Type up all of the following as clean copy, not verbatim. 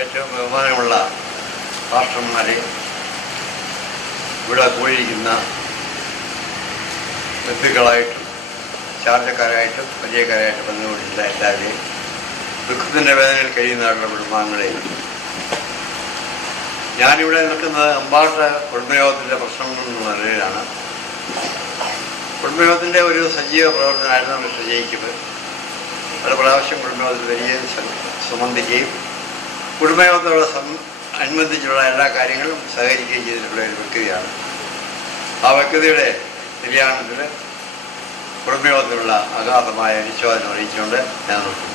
ഏറ്റവും ബഹുമാനമുള്ള പാസ്റ്റർമാരെ, ഇവിടെ കൂടിയിരിക്കുന്ന വ്യക്തികളായിട്ടും ചാർജക്കാരായിട്ടും പരിചയക്കാരായിട്ടും വന്നുകൊണ്ടില്ല എല്ലാവരെയും, ദുഃഖത്തിൻ്റെ വേദനയിൽ കഴിയുന്നവരുടെ കുടുംബാംഗങ്ങളെയും, ഞാനിവിടെ നിൽക്കുന്നത് അമ്പാട്ട കുടുംബയോഗത്തിൻ്റെ പ്രശ്നങ്ങൾ എന്ന നിലയിലാണ്. കുടുംബയോഗത്തിൻ്റെ ഒരു സജീവ പ്രവർത്തനമായിരുന്നു മിസ്റ്റർ ജയിക്കബ്. പല പ്രാവശ്യം കുടുംബയോഗത്തിൽ വരികയും സംബന്ധിക്കുകയും കുടുംബയോഗത്തോട് അനുബന്ധിച്ചുള്ള എല്ലാ കാര്യങ്ങളും സഹകരിക്കുകയും ചെയ്തിട്ടുള്ള ഒരു വ്യക്തിയാണ്. ആ വ്യക്തിയുടെ നിര്യാണത്തിൽ കുടുംബയോഗത്തിലുള്ള അഗാധമായ വിശ്വാസം അറിയിച്ചുകൊണ്ട് ഞാൻ നിർത്തുന്നു.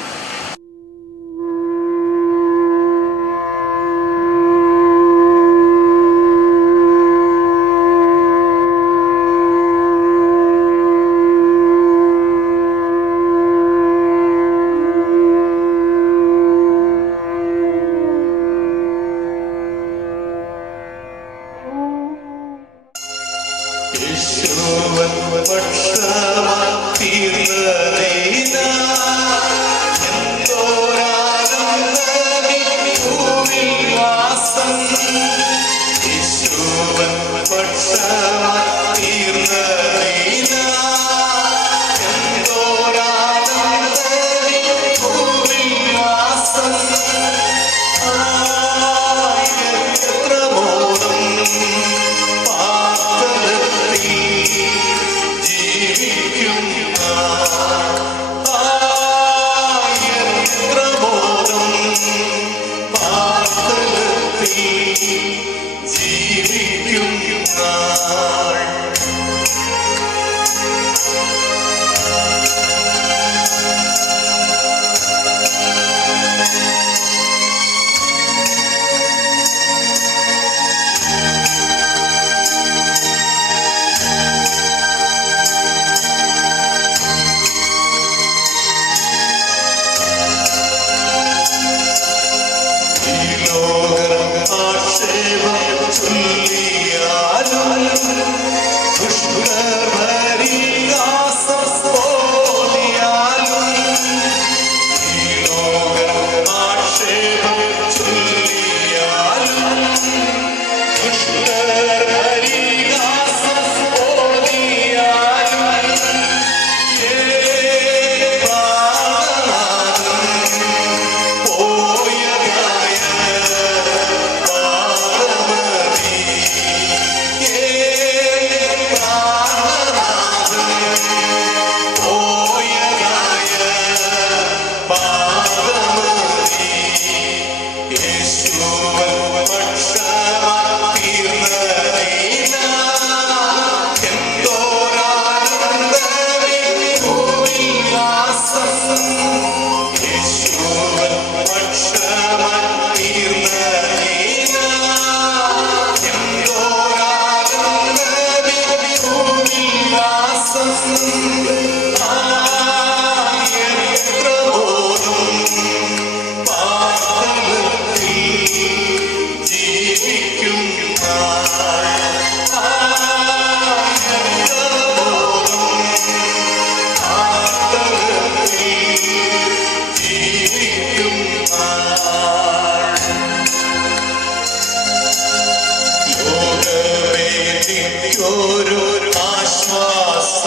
ആശ്വാസ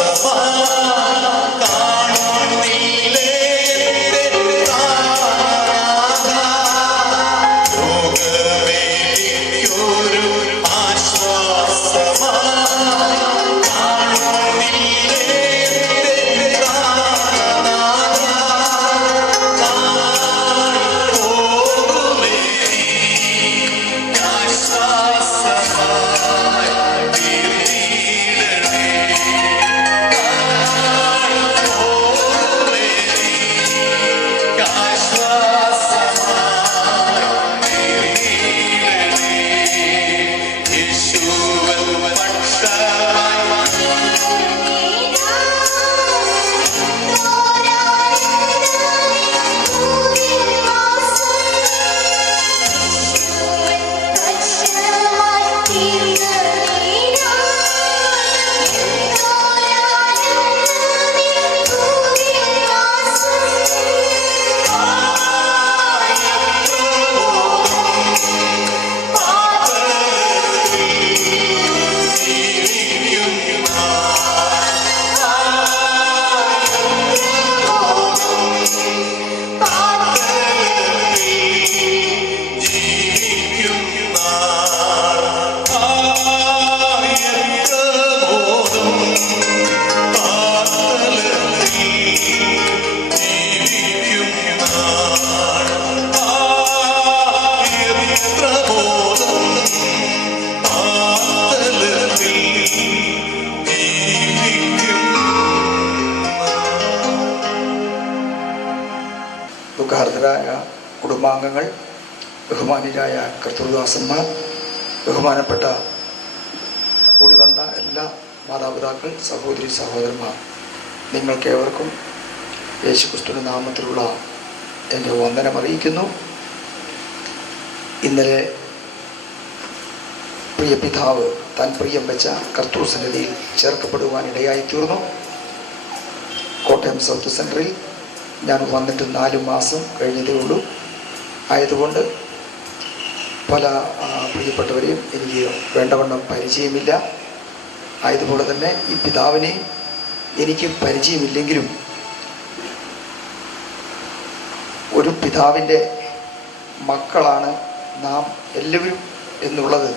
സ്നേഹാർദ്ദരായ കുടുംബാംഗങ്ങൾ, ബഹുമാന്യരായ കർത്തൃദാസന്മാർ, ബഹുമാനപ്പെട്ട കൂടി വന്ന എല്ലാ മാതാപിതാക്കൾ, സഹോദരി സഹോദരന്മാർ, നിങ്ങൾക്കേവർക്കും യേശുക്രിസ്തുവിന്റെ നാമത്തിലുള്ള എൻ്റെ വന്ദനം അറിയിക്കുന്നു. ഇന്നലെ പ്രിയ പിതാവ് താൻ പ്രിയം വെച്ച കർത്തൃസന്നിധിയിൽ ചേർക്കപ്പെടുവാൻ ഇടയായിത്തീർന്നു. കോട്ടയം സൗത്ത് സെൻറ്ററിൽ ഞാൻ വന്നിട്ട് 4 മാസം കഴിഞ്ഞതേ ഉള്ളൂ. ആയതുകൊണ്ട് പല പ്രിയപ്പെട്ടവരെയും എനിക്ക് വേണ്ടവണ്ണം പരിചയമില്ല. ആയതുപോലെ തന്നെ ഈ പിതാവിനെയും എനിക്ക് പരിചയമില്ലെങ്കിലും ഒരു പിതാവിൻ്റെ മക്കളാണ് നാം എല്ലാവരും എന്നുള്ളത്,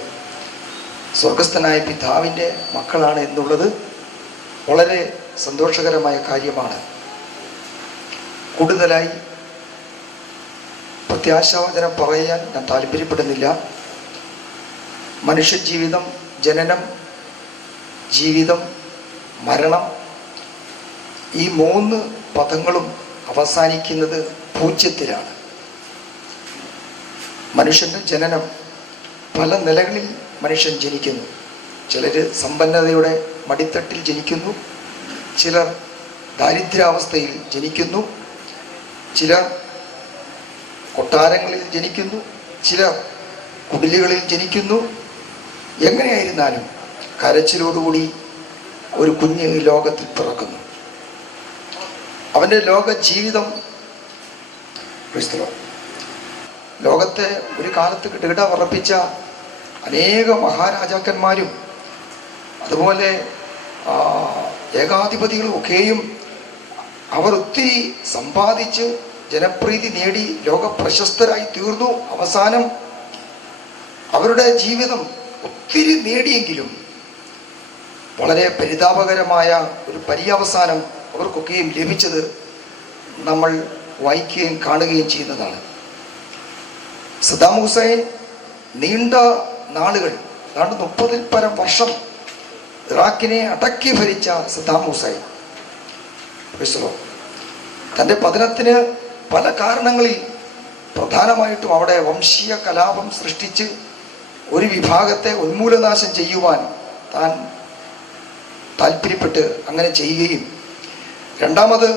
സ്വർഗസ്ഥനായ പിതാവിൻ്റെ മക്കളാണ് എന്നുള്ളത് വളരെ സന്തോഷകരമായ കാര്യമാണ്. കൂടുതലായി പ്രത്യാശാവചനം പറയാൻ ഞാൻ താല്പര്യപ്പെടുന്നില്ല. മനുഷ്യജീവിതം, ജനനം, ജീവിതം, മരണം, ഈ 3 പദങ്ങളും അവസാനിക്കുന്നത് പൂജ്യത്തിലാണ്. മനുഷ്യൻ്റെ ജനനം, പല നിലകളിൽ മനുഷ്യൻ ജനിക്കുന്നു. ചിലർ സമ്പന്നതയുടെ മടിത്തട്ടിൽ ജനിക്കുന്നു, ചിലർ ദാരിദ്ര്യാവസ്ഥയിൽ ജനിക്കുന്നു, ചിലർ കൊട്ടാരങ്ങളിൽ ജനിക്കുന്നു, ചിലർ കുടിലുകളിൽ ജനിക്കുന്നു. എങ്ങനെയായിരുന്നാലും കരച്ചിലോടുകൂടി ഒരു കുഞ്ഞ് ലോകത്തിൽ പിറക്കുന്നു. അവൻ്റെ ലോക ജീവിതം ലോകത്തെ ഒരു കാലത്ത് കിട ഉറപ്പിച്ച അനേക മഹാരാജാക്കന്മാരും അതുപോലെ ഏകാധിപതികളും ഒക്കെയും അവർ ഒത്തിരി സമ്പാദിച്ച് ജനപ്രീതി നേടി ലോക പ്രശസ്തരായി തീർന്നു. അവസാനം അവരുടെ ജീവിതം ഒത്തിരി നേടിയെങ്കിലും വളരെ പരിതാപകരമായ ഒരു പര്യവസാനം അവർക്കൊക്കെയും ലഭിച്ചത് നമ്മൾ വായിക്കുകയും കാണുകയും ചെയ്യുന്നതാണ്. സദ്ദാം ഹുസൈൻ നീണ്ട നാളുകൾ, 30-ൽ പരം വർഷം ഇറാഖിനെ അടക്കി ഭരിച്ച സദ്ദാം ഹുസൈൻ തൻ്റെ പതനത്തിന് പല കാരണങ്ങളിൽ, പ്രധാനമായിട്ടും അവിടെ വംശീയ കലാപം സൃഷ്ടിച്ച് ഒരു വിഭാഗത്തെ ഉന്മൂലനാശം ചെയ്യുവാൻ താൻ താല്പര്യപ്പെട്ട് അങ്ങനെ ചെയ്യുകയും, രണ്ടാമത്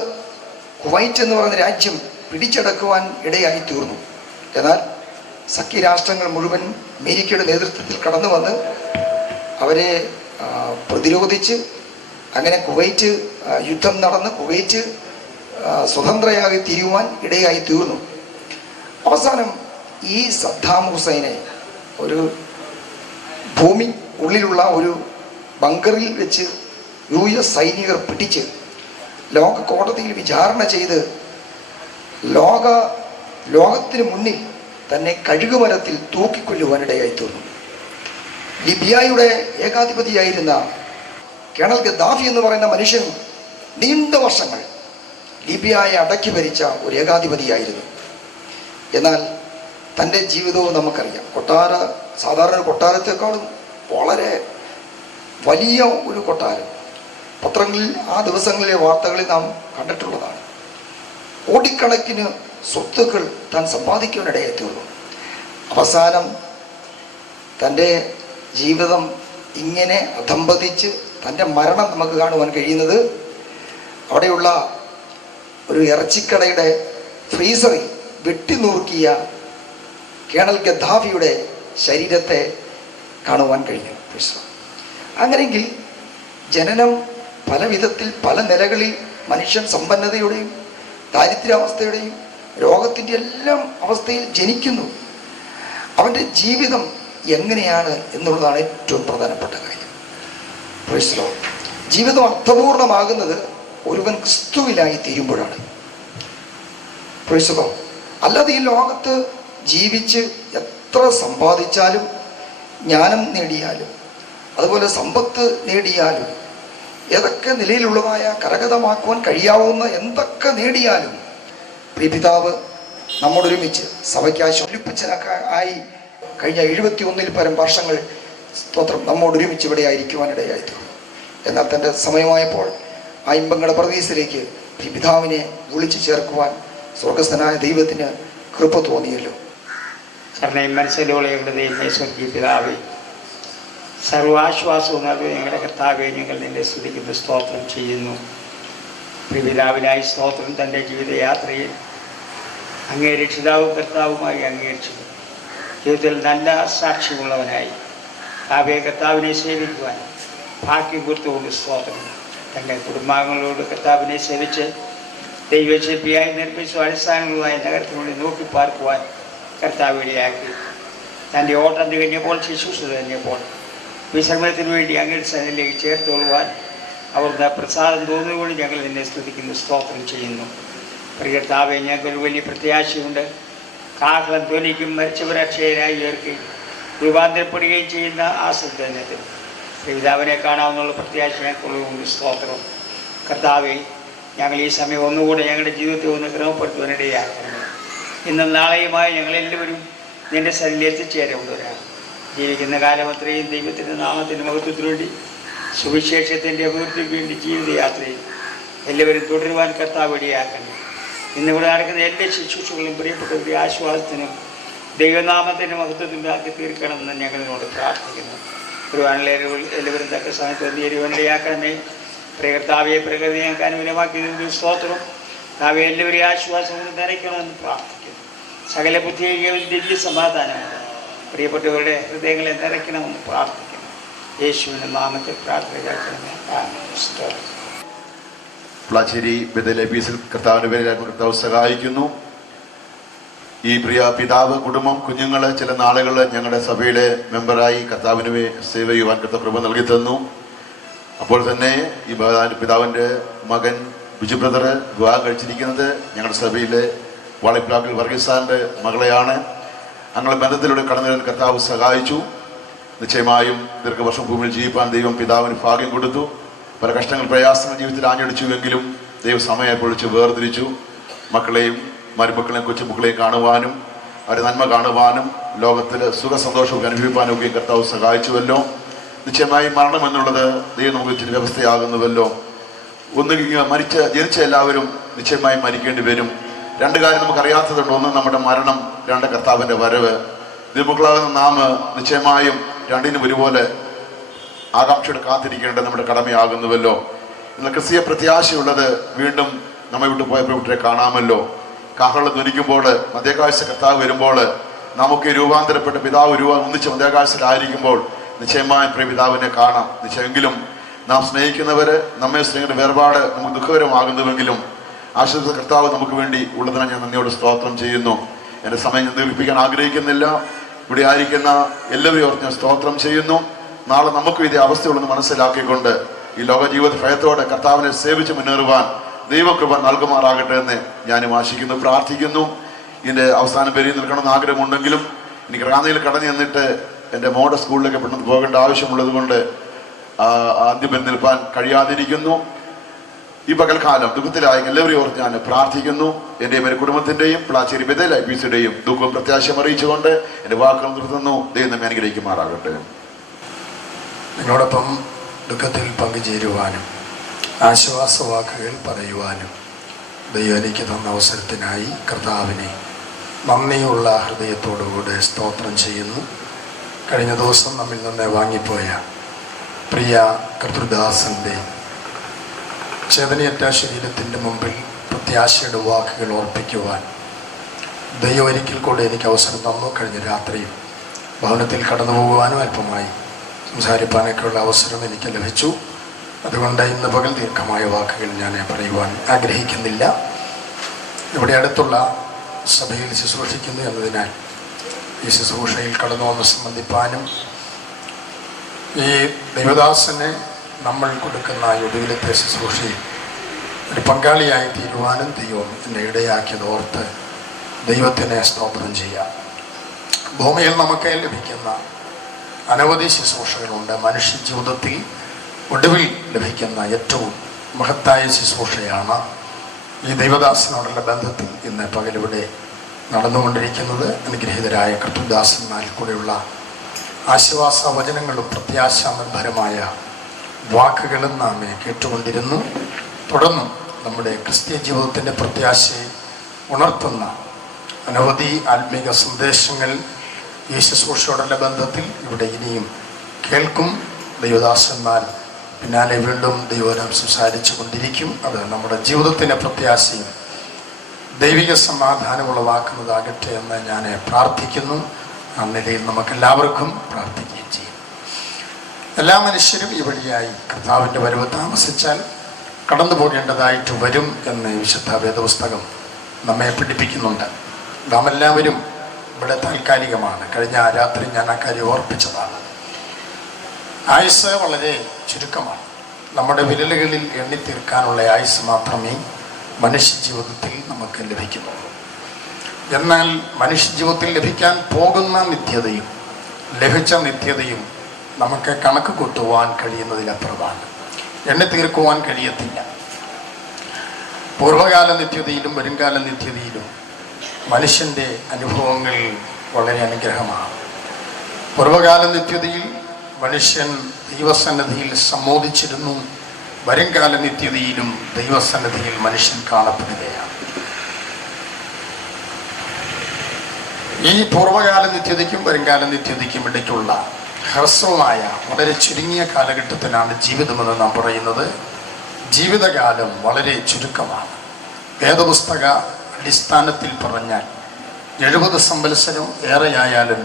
കുവൈറ്റ് എന്ന് പറയുന്ന രാജ്യം പിടിച്ചടക്കുവാൻ ഇടയായി തീർന്നു. എന്നാൽ സഖ്യരാഷ്ട്രങ്ങൾ മുഴുവൻ അമേരിക്കയുടെ നേതൃത്വത്തിൽ കടന്നു വന്ന് അവരെ പ്രതിരോധിച്ച് അങ്ങനെ കുവൈറ്റ് യുദ്ധം നടന്ന് കുവൈറ്റ് സ്വതന്ത്രയായി തീരുവാൻ ഇടയായി തീർന്നു. അവസാനം ഈ സദ്ദാം ഹുസൈനെ ഒരു ഭൂമി ഉള്ളിലുള്ള ഒരു ബങ്കറിൽ വെച്ച് US സൈനികർ പിടിച്ച് ലോക കോടതിയിൽ വിചാരണ ചെയ്ത് ലോകത്തിന് മുന്നിൽ തന്നെ കഴുകുമരത്തിൽ തൂക്കിക്കൊല്ലുവാനിടയായി തീർന്നു. ലിബിയയുടെ ഏകാധിപതിയായിരുന്ന കേണൽ ഗദ്ദാഫി എന്ന് പറയുന്ന മനുഷ്യൻ നീണ്ട വർഷങ്ങൾ ലിബിയയെ അടക്കി ഭരിച്ച ഒരു ഏകാധിപതിയായിരുന്നു. എന്നാൽ തൻ്റെ ജീവിതവും നമുക്കറിയാം. സാധാരണ കൊട്ടാരത്തെക്കാളും വളരെ വലിയ ഒരു കൊട്ടാരം. പത്രങ്ങളിൽ ആ ദിവസങ്ങളിലെ വാർത്തകളിൽ നാം കണ്ടിട്ടുള്ളതാണ്. കോടിക്കണക്കിന് സ്വത്തുക്കൾ താൻ സമ്പാദിക്കുവാനിടയായി തീർന്നു. അവസാനം തൻ്റെ ജീവിതം ഇങ്ങനെ അധംപതിച്ച് തൻ്റെ മരണം നമുക്ക് കാണുവാൻ കഴിയുന്നത് അവിടെയുള്ള ഒരു ഇറച്ചിക്കടയുടെ ഫ്രീസറിൽ വെട്ടിനുറുക്കിയ കേണൽ ഗദ്ദാഫിയുടെ ശരീരത്തെ കാണുവാൻ കഴിയും. അങ്ങനെയെങ്കിൽ ജനനം പല വിധത്തിൽ പല നിലകളിൽ മനുഷ്യൻ സമ്പന്നതയുടെയും ദാരിദ്ര്യാവസ്ഥയുടെയും രോഗത്തിൻ്റെ എല്ലാം അവസ്ഥയിൽ ജനിക്കുന്നു. അവൻ്റെ ജീവിതം എങ്ങനെയാണ് എന്നുള്ളതാണ് ഏറ്റവും പ്രധാനപ്പെട്ട കാര്യം. ജീവിതം അർത്ഥപൂർണമാകുന്നത് ഒരുവൻ ക്രിസ്തുവിലായി തീരുമ്പോഴാണ്. അല്ലാതെ ഈ ലോകത്ത് ജീവിച്ച് എത്ര സമ്പാദിച്ചാലും ജ്ഞാനം നേടിയാലും അതുപോലെ സമ്പത്ത് നേടിയാലും ഏതൊക്കെ നിലയിലുള്ളതായ കരഗതമാക്കുവാൻ കഴിയാവുന്ന എന്തൊക്കെ നേടിയാലും പ്രിയപിതാവ് നമ്മോടൊരുമിച്ച് സഭയ്ക്കായി ശോഭിപ്പിച്ചനായി കഴിഞ്ഞ 71-ൽ പരം വർഷങ്ങൾ സ്തോത്രം നമ്മോടൊരുമിച്ച് ഇവിടെ ആയിരിക്കുവാനിടയായി തീർന്നു. എന്നാൽ തൻ്റെ സമയമായപ്പോൾ ആ ഇമ്പങ്ങളുടെ പ്രതീസയിലേക്ക് പിതാവിനെ വിളിച്ചു ചേർക്കുവാൻ സ്വർഗസ്ഥനായ ദൈവത്തിന് കൃപ തോന്നിയല്ലോ. കരുണയും മനസ്സിലുള്ള ദൈവമേ, സ്വർഗീയ പിതാവേ, സർവാശ്വാസവും നൽകുന്ന ഞങ്ങളുടെ കർത്താവെ, ഞങ്ങൾ നിന്നെ സ്തുതിക്കുന്നു, സ്തോത്രം ചെയ്യുന്നു. പ്രിയപിതാവിനായി സ്തോത്രം. തൻ്റെ ജീവിതയാത്രയിൽ അങ്ങേ രക്ഷിതാവും കർത്താവുമായി അംഗീകരിച്ചു. ജീവിതത്തിൽ നല്ല സാക്ഷ്യമുള്ളവനായി കർത്താവിനെ സേവിക്കുവാൻ ഭാഗ്യം കൊടുത്തുകൊണ്ട് സ്തോത്രം. തൻ്റെ കുടുംബാംഗങ്ങളോട് കർത്താവിനെ സേവിച്ച് ദൈവശില്പിയായി നിർമ്മിച്ച അടിസ്ഥാനങ്ങളുമായി നഗരത്തിനുള്ളിൽ നോക്കി പാർക്കുവാൻ കർത്താവിടെയാക്കി. തൻ്റെ ഓട്ടം തികഞ്ഞപ്പോൾ, ശുശ്രൂഷ കഴിഞ്ഞപ്പോൾ വിശ്രമത്തിന് വേണ്ടി അങ്ങയുടെ സന്നിധിയിലേക്ക് ചേർത്തുകൊള്ളുവാൻ അവർക്ക് പ്രസാദം തോന്നുന്നതുകൊണ്ട് ഞങ്ങൾ നിന്നെ സ്തുതിക്കുന്നു, സ്തോത്രം ചെയ്യുന്നു. പ്രിയകർത്താവെ, ഞങ്ങൾക്കൊരു വലിയ പ്രത്യാശയുണ്ട്. കാഹളം ധ്വനിക്കും, മരിച്ചവരെ അക്ഷയരായി ഉയർക്കുകയും രൂപാന്തരപ്പെടുകയും ചെയ്യുന്ന ആ സദ്യത്തിൽ പിതാവിനെ കാണാവുന്നുള്ള പ്രത്യാശ ഞങ്ങൾക്കുള്ളതുകൊണ്ട് സ്തോത്രം. കർത്താവെ, ഞങ്ങൾ ഈ സമയം ഒന്നുകൂടെ ഞങ്ങളുടെ ജീവിതത്തെ ഒന്ന് ക്രമപ്പെടുത്തുവാനിടയാക്കണം. ഇന്നും നാളെയുമായി ഞങ്ങളെല്ലാവരും നിൻ്റെ സന്നിധിയിൽ എത്തിച്ചേരേണ്ടവരാണ്. ജീവിക്കുന്ന കാലമത്രയും ദൈവത്തിൻ്റെ നാമത്തിൻ്റെ മഹത്വത്തിനു വേണ്ടി, സുവിശേഷത്തിൻ്റെ അഭിവൃദ്ധിക്ക് വേണ്ടി ജീവിതയാത്രയിൽ എല്ലാവരും തുടരുവാൻ കർത്താവ് ഇടയാക്കണം. ഇന്നിവിടെ നടക്കുന്ന എല്ലാ ശുശ്രൂഷകളും പ്രിയപ്പെട്ടവരുടെ ആശ്വാസത്തിനും ദൈവനാമത്തിൻ്റെ മഹത്വത്തിനാക്കി തീർക്കണമെന്ന് ഞങ്ങളോട് പ്രാർത്ഥിക്കുന്നു. എല്ലാവരും തക്ക സമയത്ത് വന്നിരിക്കാനേ. പ്രിയകർത്താവെ, പ്രകൃതി ഞങ്ങൾക്ക് അനുകൂലമാക്കിയതിന് സ്തോത്രം. താവെ എല്ലാവരെയും ആശ്വാസം കൊണ്ട് നിറയ്ക്കണമെന്ന് പ്രാർത്ഥിക്കുന്നു. സകല ബുദ്ധിയെയും ദിവ്യ സമാധാനമാണ് പ്രിയപ്പെട്ടവരുടെ ഹൃദയങ്ങളെ നിറയ്ക്കണമെന്ന് പ്രാർത്ഥിക്കുന്നു. യേശുവിൻ്റെ നാമത്തിൽ പ്രാർത്ഥന കേൾക്കണമേ. പ്ലാച്ചേരി ബദൽ എഫീസിൽ കർത്താവിൻ്റെ പേരിൽ കർത്താവ് സഹായിക്കുന്നു. ഈ പ്രിയ പിതാവ്, കുടുംബം, കുഞ്ഞുങ്ങൾ ചില നാളുകൾ ഞങ്ങളുടെ സഭയുടെ മെമ്പറായി കർത്താവിന് സേവ ചെയ്യുവാൻ കർത്താവ് കൃപ നൽകി തന്നു. അപ്പോൾ തന്നെ ഈ പിതാവിൻ്റെ മകൻ ബിജു ബ്രദർ വിവാഹം കഴിച്ചിരിക്കുന്നത് ഞങ്ങളുടെ സഭയിലെ വാളിപ്ലാക്കിൽ വർഗീസാറിൻ്റെ മകളെയാണ്. അങ്ങനെ ബന്ധത്തിലൂടെ കടന്നു വരാൻ കർത്താവ് സഹായിച്ചു. നിശ്ചയമായും ദീർഘവർഷം ഭൂമിയിൽ ജീവിപ്പാൻ ദൈവം പിതാവിന് ഭാഗ്യം കൊടുത്തു. പല കഷ്ടങ്ങൾ, പ്രയാസങ്ങൾ ജീവിതത്തിൽ ആഞ്ഞടിച്ചുവെങ്കിലും ദൈവം സമയം പൊളിച്ച് വേർതിരിച്ചു. മക്കളെയും മരുമക്കളെയും കൊച്ചുമക്കളെയും കാണുവാനും അവരുടെ നന്മ കാണുവാനും ലോകത്തിൽ സുഖ സന്തോഷവും അനുഭവിപ്പാനും ഒക്കെ കർത്താവ് സഹായിച്ചുവല്ലോ. നിശ്ചയമായും മരണം എന്നുള്ളത് ദൈവം നമുക്ക് ഇച്ചിരി വ്യവസ്ഥയാകുന്നുവല്ലോ. ഒന്ന് ജനിച്ച എല്ലാവരും നിശ്ചയമായും മരിക്കേണ്ടി വരും. രണ്ട് കാര്യം നമുക്കറിയാത്തതുണ്ട്. ഒന്ന് നമ്മുടെ മരണം, രണ്ട് കർത്താവിൻ്റെ വരവ്. ദൈവമക്കളാകുന്ന നാം നിശ്ചയമായും രണ്ടിനും ഒരുപോലെ ആകാംക്ഷയോടെ കാത്തിരിക്കേണ്ടത് നമ്മുടെ കടമയാകുന്നുവല്ലോ. എന്നാൽ ക്രിസ്തീയ പ്രത്യാശയുള്ളത് വീണ്ടും നമ്മെ വിട്ടു പോയ പ്രവൃത്തിയെ കാണാമല്ലോ. കാഹളം ധ്വനിക്കുമ്പോൾ, മധ്യകാഴ്ച കർത്താവ് വരുമ്പോൾ, നമുക്ക് രൂപാന്തരപ്പെട്ട പിതാവ് ഒന്നിച്ച് മധ്യകാഴ്ചയിലായിരിക്കുമ്പോൾ നിശ്ചയമായും പ്രിയ പിതാവിനെ കാണാം. നിശ്ചയമെങ്കിലും നാം സ്നേഹിക്കുന്നവര് നമ്മെ സ്നേഹിക്കുന്ന വേർപാട് നമുക്ക് ദുഃഖകരമാകുന്നുവെങ്കിലും ആശ്വസിച്ച കർത്താവ് നമുക്ക് വേണ്ടി ഉള്ളതിനെ ഞാൻ നന്ദിയോട് സ്തോത്രം ചെയ്യുന്നു. എൻ്റെ സമയം ഞാൻ ദീർഘിപ്പിക്കാൻ ആഗ്രഹിക്കുന്നില്ല. ഇവിടെ ആയിരിക്കുന്ന എല്ലാവരെയും ഓർത്ത് ഞാൻ സ്തോത്രം ചെയ്യുന്നു. നാളെ നമുക്ക് ഇതേ അവസ്ഥയുള്ളെന്ന് മനസ്സിലാക്കിക്കൊണ്ട് ഈ ലോക ജീവിത ഭയത്തോടെ കർത്താവിനെ സേവിച്ച് മുന്നേറുവാൻ ദൈവകൃപ നൽകുമാറാകട്ടെ എന്ന് ഞാനും ആശിക്കുന്നു, പ്രാർത്ഥിക്കുന്നു. ഇതിൻ്റെ അവസാനം വരെ നിൽക്കണമെന്ന് ആഗ്രഹമുണ്ടെങ്കിലും എനിക്ക് റാന്നിയിൽ കടന്നു ചെന്നിട്ട് എൻ്റെ മോഡൽ സ്കൂളിലേക്ക് പെട്ടെന്ന് പോകേണ്ട ആവശ്യമുള്ളത് കൊണ്ട് ആദ്യം വരെ നിൽപ്പാൻ കഴിയാതിരിക്കുന്നു. ഈ പകൽക്കാലം ദുഃഖത്തിലായി എല്ലാവരെയും ഓർത്ത് ഞാൻ പ്രാർത്ഥിക്കുന്നു. എൻ്റെയും എൻ്റെ കുടുംബത്തിൻ്റെയും പ്ലാച്ചേരി ബദൽ ഐപിസിയുടെയും ദുഃഖവും പ്രത്യാശയും അറിയിച്ചുകൊണ്ട് എൻ്റെ വാക്കുകൾ നിർത്തുന്നു. ദൈവം നമ്മെ അനുഗ്രഹിക്കുമാറാകട്ടെ. നിങ്ങളോടൊപ്പം ദുഃഖത്തിൽ പങ്കുചേരുവാനും ആശ്വാസവാക്കുകൾ പറയുവാനും ദൈവം എനിക്ക് തന്ന അവസരത്തിനായി കർത്താവിനെ നന്ദിയുള്ള ഹൃദയത്തോടുകൂടെ സ്തോത്രം ചെയ്യുന്നു. കഴിഞ്ഞ ദിവസം നമ്മിൽ നിന്ന് വാങ്ങിപ്പോയ പ്രിയ കർത്തൃദാസൻ്റെ ചേതനയറ്റ ശരീരത്തിൻ്റെ മുമ്പിൽ പ്രത്യാശയുടെ വാക്കുകൾ ഓർപ്പിക്കുവാൻ ദൈവം ഒരിക്കൽ കൂടെ എനിക്ക് അവസരം തന്നു. കഴിഞ്ഞ രാത്രിയും ഭവനത്തിൽ കടന്നു പോകുവാനും അല്പമായി സംസാരിപ്പാനൊക്കെയുള്ള അവസരം എനിക്ക് ലഭിച്ചു. അതുകൊണ്ട് ഇന്ന് പകൽ ദീർഘമായ വാക്കുകൾ ഞാൻ പറയുവാൻ ആഗ്രഹിക്കുന്നില്ല. ഇവിടെ അടുത്തുള്ള സഭയിൽ ശുശ്രൂഷിക്കുന്നു എന്നതിനാൽ ഈ ശുശ്രൂഷയിൽ കടന്നു വന്ന് സംബന്ധിപ്പാനും ഈ ദൈവദാസനെ നമ്മൾ കൊടുക്കുന്ന ഒടുവിലത്തെ ശുശ്രൂഷയിൽ ഒരു പങ്കാളിയായി തീരുവാനും ദൈവം എന്നെ ഇടയാക്കിയത് ഓർത്ത് ദൈവത്തിനെ സ്തോത്രം ചെയ്യാം. ഭൂമിയിൽ നമുക്ക് ലഭിക്കുന്ന അനവധി ശുശ്രൂഷകളുണ്ട്. മനുഷ്യ ജീവിതത്തിൽ ഒടുവിൽ ലഭിക്കുന്ന ഏറ്റവും മഹത്തായ ശുശ്രൂഷയാണ് ഈ ദൈവദാസനോടുള്ള ബന്ധത്തിൽ ഇന്ന് പകലിവിടെ നടന്നുകൊണ്ടിരിക്കുന്നത്. അനുഗ്രഹീതരായ കർത്തൃദാസന്മാരിൽ കൂടെയുള്ള ആശ്വാസ വചനങ്ങളും പ്രത്യാശ നിർഭരമായ വാക്കുകളും നാം കേട്ടുകൊണ്ടിരുന്നു. തുടർന്നും നമ്മുടെ ക്രിസ്തീയ ജീവിതത്തിൻ്റെ പ്രത്യാശയെ ഉണർത്തുന്ന അനവധി ആത്മീക സന്ദേശങ്ങൾ ഈ ശുശ്രൂഷയോടുള്ള ബന്ധത്തിൽ ഇവിടെ ഇനിയും കേൾക്കും. ദൈവദാസന്മാർ പിന്നാലെ വീണ്ടും ദൈവനാം സംസാരിച്ചു കൊണ്ടിരിക്കും. അത് നമ്മുടെ ജീവിതത്തിൻ്റെ പ്രത്യാശയും ദൈവിക സമാധാനം ഉളവാക്കുന്നതാകട്ടെ എന്ന് ഞാൻ പ്രാർത്ഥിക്കുന്നു. ആ നിലയിൽ നമുക്കെല്ലാവർക്കും പ്രാർത്ഥിക്കുകയും ചെയ്യും. എല്ലാ മനുഷ്യരും ഈ വഴിയായി കർത്താവിൻ്റെ വരവ് താമസിച്ചാൽ കടന്നു പോകേണ്ടതായിട്ട് വരും എന്ന് വിശുദ്ധ വേദപുസ്തകം നമ്മെ പഠിപ്പിക്കുന്നുണ്ട്. നാം എല്ലാവരും ഇവിടെ താൽക്കാലികമാണ്. കഴിഞ്ഞ രാത്രി ഞാൻ ആ കാര്യം ഓർപ്പിച്ചതാണ്. ആയുസ് വളരെ ചുരുക്കമാണ്. നമ്മുടെ വിരലുകളിൽ എണ്ണിത്തീർക്കാനുള്ള ആയുസ് മാത്രമേ മനുഷ്യ ജീവിതത്തിൽ നമുക്ക് ലഭിക്കുന്നുള്ളൂ. എന്നാൽ മനുഷ്യ ജീവിതത്തിൽ ലഭിക്കാൻ പോകുന്ന നിത്യതയും ലഭിച്ച നിത്യതയും നമുക്ക് കണക്ക് കൂട്ടുവാൻ കഴിയുന്നതിലപ്പുറമാണ്. എണ്ണിത്തീർക്കുവാൻ കഴിയത്തില്ല. പൂർവ്വകാല നിത്യതയിലും വരുംകാല നിത്യതയിലും മനുഷ്യൻ്റെ അനുഭവങ്ങൾ വളരെ അനുഗ്രഹമാണ്. പൂർവ്വകാല നിത്യതയിൽ മനുഷ്യൻ ദൈവസന്നിധിയിൽ സമ്മോദിച്ചിരുന്നു. വരുംകാല നിത്യതയിലും ദൈവസന്നിധിയിൽ മനുഷ്യൻ കാണപ്പെടുകയാണ്. ഈ പൂർവ്വകാല നിത്യതയ്ക്കും വരുംകാല നിത്യതയ്ക്കും ഇടയ്ക്കുള്ള ഹ്രസ്വമായ വളരെ ചുരുങ്ങിയ കാലഘട്ടത്തിനാണ് ജീവിതമെന്ന് നാം പറയുന്നത്. ജീവിതകാലം വളരെ ചുരുക്കമാണ്. വേദപുസ്തക അടിസ്ഥാനത്തിൽ പറഞ്ഞാൽ 70 സംവത്സരം ഏറെയായാലും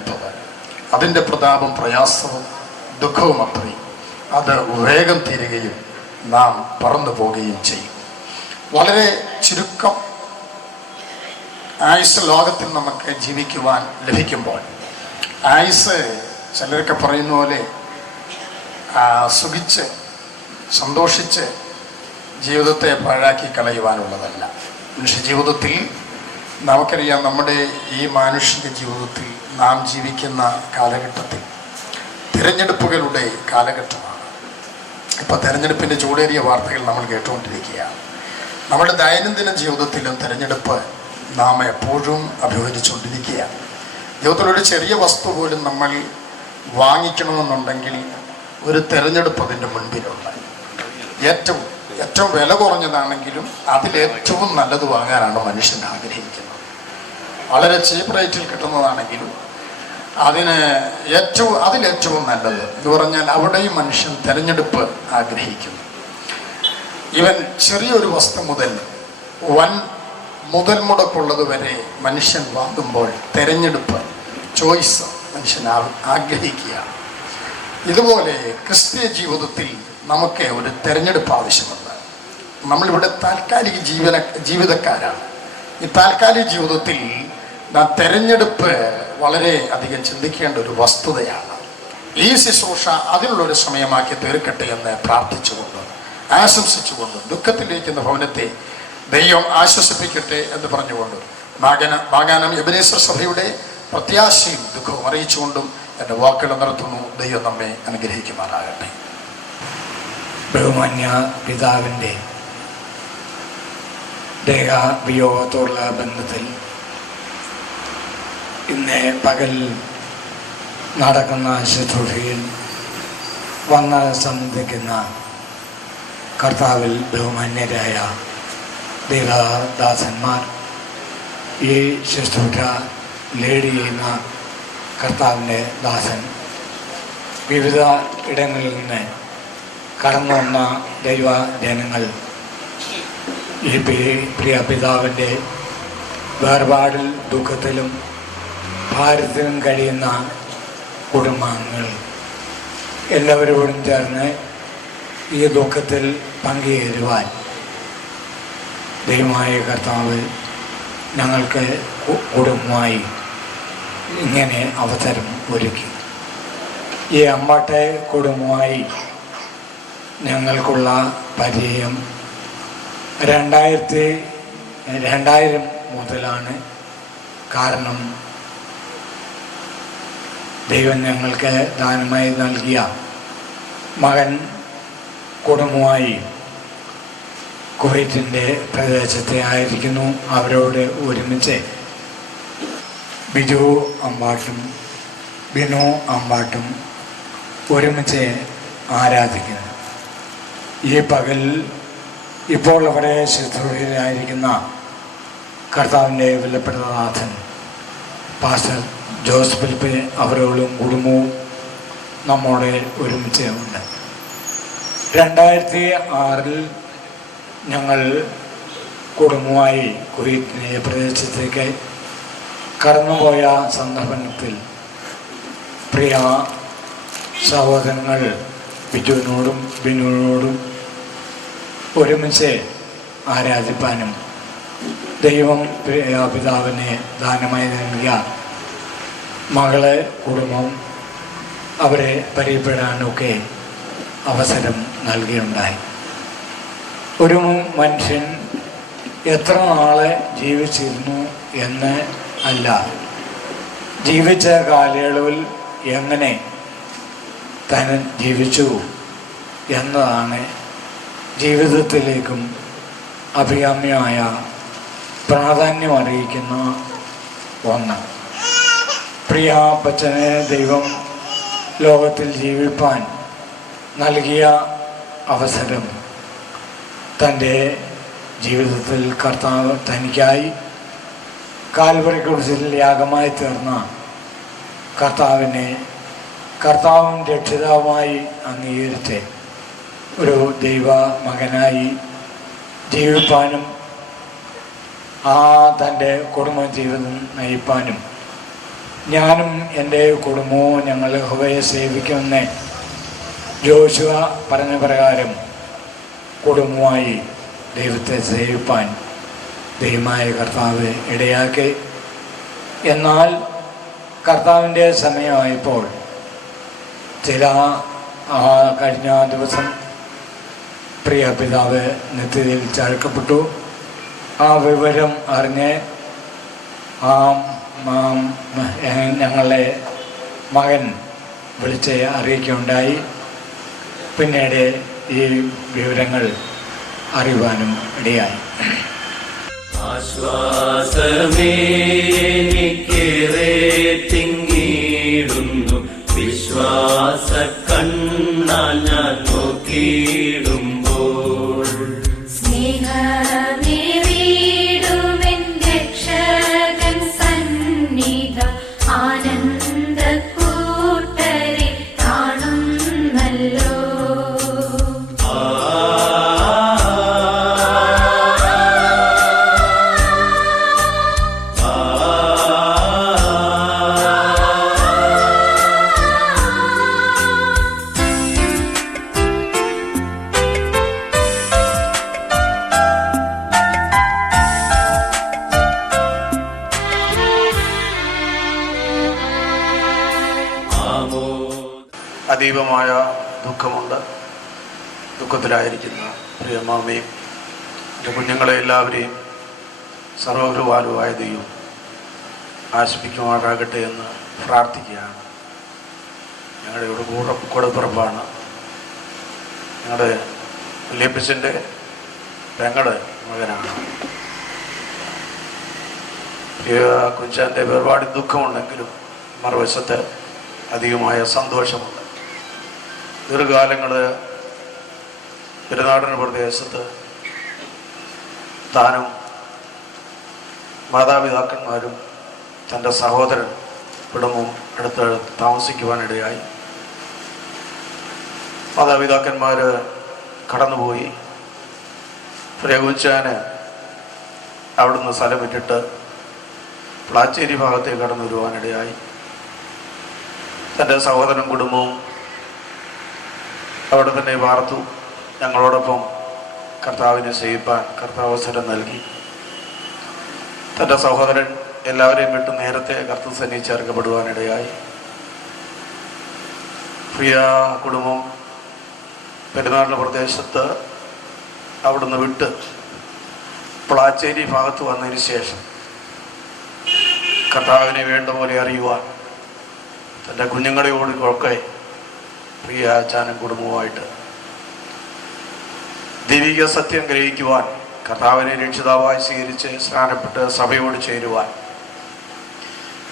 അതിൻ്റെ പ്രതാപം പ്രയാസവും ദുഃഖവും അത്രയും അത് വേഗം തീരുകയും നാം പറന്നു പോവുകയും ചെയ്യും. വളരെ ചുരുക്കം ആയുസ് ലോകത്തിൽ നമുക്ക് ജീവിക്കുവാൻ ലഭിക്കുമ്പോൾ ആയുസ് ചിലരൊക്കെ പറയുന്ന പോലെ സുഖിച്ച് സന്തോഷിച്ച് ജീവിതത്തെ പാഴാക്കി കളയുവാനുള്ളതല്ല. മനുഷ്യ ജീവിതത്തിൽ നമുക്കറിയാം, നമ്മുടെ ഈ മാനുഷിക ജീവിതത്തിൽ നാം ജീവിക്കുന്ന കാലഘട്ടത്തിൽ തിരഞ്ഞെടുപ്പുകളുടെ കാലഘട്ടമാണ്. ഇപ്പോൾ തിരഞ്ഞെടുപ്പിൻ്റെ ചൂടേറിയ വാർത്തകൾ നമ്മൾ കേട്ടുകൊണ്ടിരിക്കുകയാണ്. നമ്മുടെ ദൈനംദിന ജീവിതത്തിലും തിരഞ്ഞെടുപ്പ് നാം എപ്പോഴും അഭിമുഖീകരിച്ചുകൊണ്ടിരിക്കുകയാണ്. ജീവിതത്തിലൊരു ചെറിയ വസ്തു പോലും നമ്മൾ വാങ്ങിക്കണമെന്നുണ്ടെങ്കിൽ ഒരു തിരഞ്ഞെടുപ്പ് അതിൻ്റെ മുൻപിലുണ്ട്. ഏറ്റവും വില കുറഞ്ഞതാണെങ്കിലും അതിലേറ്റവും നല്ലത് വാങ്ങാനാണ് മനുഷ്യൻ ആഗ്രഹിക്കുന്നത്. വളരെ ചീപ്പ് റേറ്റിൽ കിട്ടുന്നതാണെങ്കിലും അതിലേറ്റവും നല്ലത് എന്ന് പറഞ്ഞാൽ അവിടെയും മനുഷ്യൻ തിരഞ്ഞെടുപ്പ് ആഗ്രഹിക്കുന്നു. ഇവൻ ചെറിയൊരു വസ്തു മുതൽ വൻ മുതൽ മുടക്കുള്ളത് വരെ മനുഷ്യൻ വാങ്ങുമ്പോൾ തിരഞ്ഞെടുപ്പ്, ചോയ്സ് മനുഷ്യൻ ആഗ്രഹിക്കുകയാണ്. ഇതുപോലെ ക്രിസ്തീയ ജീവിതത്തിൽ നമുക്ക് ഒരു തിരഞ്ഞെടുപ്പ് ആവശ്യമുണ്ട്. നമ്മളിവിടെ താൽക്കാലിക ജീവിതക്കാരാണ്. ഈ താൽക്കാലിക ജീവിതത്തിൽ തിരഞ്ഞെടുപ്പ് വളരെ അധികം ചിന്തിക്കേണ്ട ഒരു വസ്തുതയാണ്. ഈ ശുശ്രൂഷ അതിനുള്ളൊരു സമയമാക്കി തീർക്കട്ടെ എന്ന് പ്രാർത്ഥിച്ചുകൊണ്ട് ആശംസിച്ചുകൊണ്ട് ദുഃഖത്തിലിരിക്കുന്ന ഭവനത്തെ ദൈവം ആശ്വസിപ്പിക്കട്ടെ എന്ന് പറഞ്ഞുകൊണ്ട് വാഗാനം എബനേസർ സഭയുടെ പ്രത്യാശയും ദുഃഖവും അറിയിച്ചുകൊണ്ടും എൻ്റെ വാക്കുകൾ നിർത്തുന്നു. ദൈവം നമ്മെ അനുഗ്രഹിക്കുമാറാകട്ടെ. ബഹുമാന്യ പിതാവിൻ്റെ ദേഹവിയോഗത്തോടുള്ള ബന്ധത്തിൽ ഇന്ന് പകൽ നടക്കുന്ന ശുശ്രൂഷയിൽ വന്ന് സംബന്ധിക്കുന്ന കർത്താവിൽ ബഹുമാന്യരായ ദൈവദാസന്മാർ, ഈ ശുശ്രൂഷ ലീഡ് ചെയ്യുന്ന കർത്താവിൻ്റെ ദാസൻ, വിവിധ ഇടങ്ങളിൽ നിന്ന് കടന്നു വന്ന ദൈവജനങ്ങൾ, ഈ പ്രിയ പിതാവിൻ്റെ വേർപാടിൽ ദുഃഖത്തിലും ഭാരത്തിലും കഴിയുന്ന കുടുംബാംഗങ്ങൾ എല്ലാവരോടും ചേർന്ന് ഈ ദുഃഖത്തിൽ പങ്കുചേരുവാൻ ദൈവമായ കർത്താവ് ഞങ്ങൾക്ക് കുടുംബമായി ഇങ്ങനെ അവസരം ഒരുക്കി. ഈ അമ്പാട്ടെ കുടുംബമായി ഞങ്ങൾക്കുള്ള പരിചയം 2000 മുതലാണ്. കാരണം ദൈവം ഞങ്ങൾക്ക് ദാനമായി നൽകിയ മകൻ കുടുംബമായി കുവൈറ്റിൻ്റെ പ്രദേശത്തെ ആയിരിക്കുന്നു. അവരോട് ഒരുമിച്ച് ബിജു അമ്പാട്ടും ബിനു അമ്പാട്ടും ഒരുമിച്ച് ആരാധിക്കുന്നു. ഈ പകൽ ഇപ്പോൾ അവിടെ ശുശ്രൂഷയിലായിരിക്കുന്ന കർത്താവിൻ്റെ വിലപ്പെട്ടനാഥൻ പാസ്റ്റർ ജോസ് ഫിലിപ്പ് അവരോടും കുടുംബവും നമ്മോടെ ഒരുമിച്ച് ഉണ്ട്. 2006 ഞങ്ങൾ കുടുംബമായി കുവൈറ്റിലെ പ്രദേശത്തേക്ക് കടന്നുപോയ സന്ദർഭത്തിൽ പ്രിയ സഹോദരങ്ങൾ ബിജുവിനോടും ബിനുവിനോടും ഒരുമിച്ച് ആരാധിപ്പാനും ദൈവം പിതാവിനെ ദാനമായി നൽകിയ മകളെ കുടുംബം അവരെ പരിചയപ്പെടാനൊക്കെ അവസരം നൽകിയുണ്ടായി. ഒരു മനുഷ്യൻ എത്ര നാളെ ജീവിച്ചിരുന്നു എന്ന് അല്ല, ജീവിച്ച കാലയളവിൽ എങ്ങനെ താൻ ജീവിച്ചു എന്നതാണ് ജീവിതത്തിലേക്കും അഭികാമ്യമായ പ്രാധാന്യം അറിയിക്കുന്ന ഒന്ന്. പ്രിയ അപ്പച്ചനെ ദൈവം ലോകത്തിൽ ജീവിപ്പാൻ നൽകിയ അവസരം തൻ്റെ ജീവിതത്തിൽ കർത്താവ് തനിക്കായി കാൽവറി ക്രൂശിൽ യാഗമായി തീർന്ന കർത്താവും രക്ഷിതാവുമായി അംഗീകരിച്ച് ഒരു ദൈവ മകനായി ജീവിപ്പാനും തൻ്റെ കുടുംബ ജീവിതം നയിപ്പാനും ഞാനും എൻ്റെ കുടുംബവും ഞങ്ങൾ യഹോവയെ സേവിക്കുമെന്ന് ജോഷുവ പറഞ്ഞ പ്രകാരം കുടുംബമായി ദൈവത്തെ സേവിപ്പാൻ ദൈവമായ കർത്താവ് ഇടയാക്കി. എന്നാൽ കർത്താവിൻ്റെ സമയമായപ്പോൾ കഴിഞ്ഞ ദിവസം പ്രിയ പിതാവ് നിത്യതയിൽ ചേർക്കപ്പെട്ടു. ആ വിവരം അറിഞ്ഞ് ഞങ്ങളെ മകൻ വിളിച്ച് അറിയിക്കുകയുണ്ടായി. പിന്നീട് ഈ വിവരങ്ങൾ അറിയുവാനും ഇടയായി. ആശ്വാസമേനിക്കേറെ തിങ്ങിടുന്നു, വിശ്വാസ കണ്ണാൽ ഞാൻ നോക്കിയിടുമ്പോൾ സ്നേഹമേറിയിടുമെൻ രക്ഷകൻ സന്നിധം ആനന്ദ കൂട്ടരെ കാണുന്നല്ലോ. അതീവമായ ദുഃഖമുണ്ട്. ദുഃഖത്തിലായിരിക്കുന്ന പ്രിയ മാമയും എൻ്റെ കുഞ്ഞുങ്ങളെ എല്ലാവരെയും സർവകൃപാലുവായ ദൈവം ആശ്വസിക്കുമാറാകട്ടെ എന്ന് പ്രാർത്ഥിക്കുകയാണ്. ഞങ്ങളുടെ ഒരു കൂടപ്പിറപ്പാണ്. ഞങ്ങളുടെ വലിയപ്പച്ചൻ്റെ പെങ്ങളുടെ മകനാണ്. കുഞ്ചാൻ്റെ വേർപാട് ദുഃഖമുണ്ടെങ്കിലും മറുവശത്ത് അധികമായ സന്തോഷമുണ്ട്. ദീർഘകാലങ്ങൾ പെരുന്നാടൻ പ്രദേശത്ത് താനും മാതാപിതാക്കന്മാരും തൻ്റെ സഹോദരൻ കുടുംബവും അടുത്ത് താമസിക്കുവാനിടയായി. മാതാപിതാക്കന്മാർ കടന്നുപോയി. പ്രേകുച്ചാന് അവിടുന്ന് സ്ഥലം വിട്ടിട്ട് പ്ലാച്ചേരി ഭാഗത്തേക്ക് കടന്നു വരുവാനിടയായി. തൻ്റെ സഹോദരൻ കുടുംബവും അവിടെ തന്നെ പാർത്തു. ഞങ്ങളോടൊപ്പം കർത്താവിനെ സേവിപ്പാൻ കർത്താവ് അവസരം നൽകി. തൻ്റെ സഹോദരൻ എല്ലാവരെയും വിട്ട് നേരത്തെ കർത്തൃസന്നിധി ചേർക്കപ്പെടുവാനിടയായി. പ്രിയ കുടുംബം പെരുന്നാളിൻ്റെ പ്രദേശത്ത് അവിടുന്ന് വിട്ട് പ്ലാച്ചേരി ഭാഗത്ത് വന്നതിന് ശേഷം കർത്താവിനെ വേണ്ട പോലെ അറിയുവാൻ തൻ്റെ കുഞ്ഞുങ്ങളെയോടൊക്കെ പ്രിയ അച്ചാനും കുടുംബവുമായിട്ട് ദൈവിക സത്യം ഗ്രഹിക്കുവാൻ, കർത്താവിനെ രക്ഷിതാവായി സ്വീകരിച്ച് സ്നാനപ്പെട്ട് സഭയോട് ചേരുവാൻ,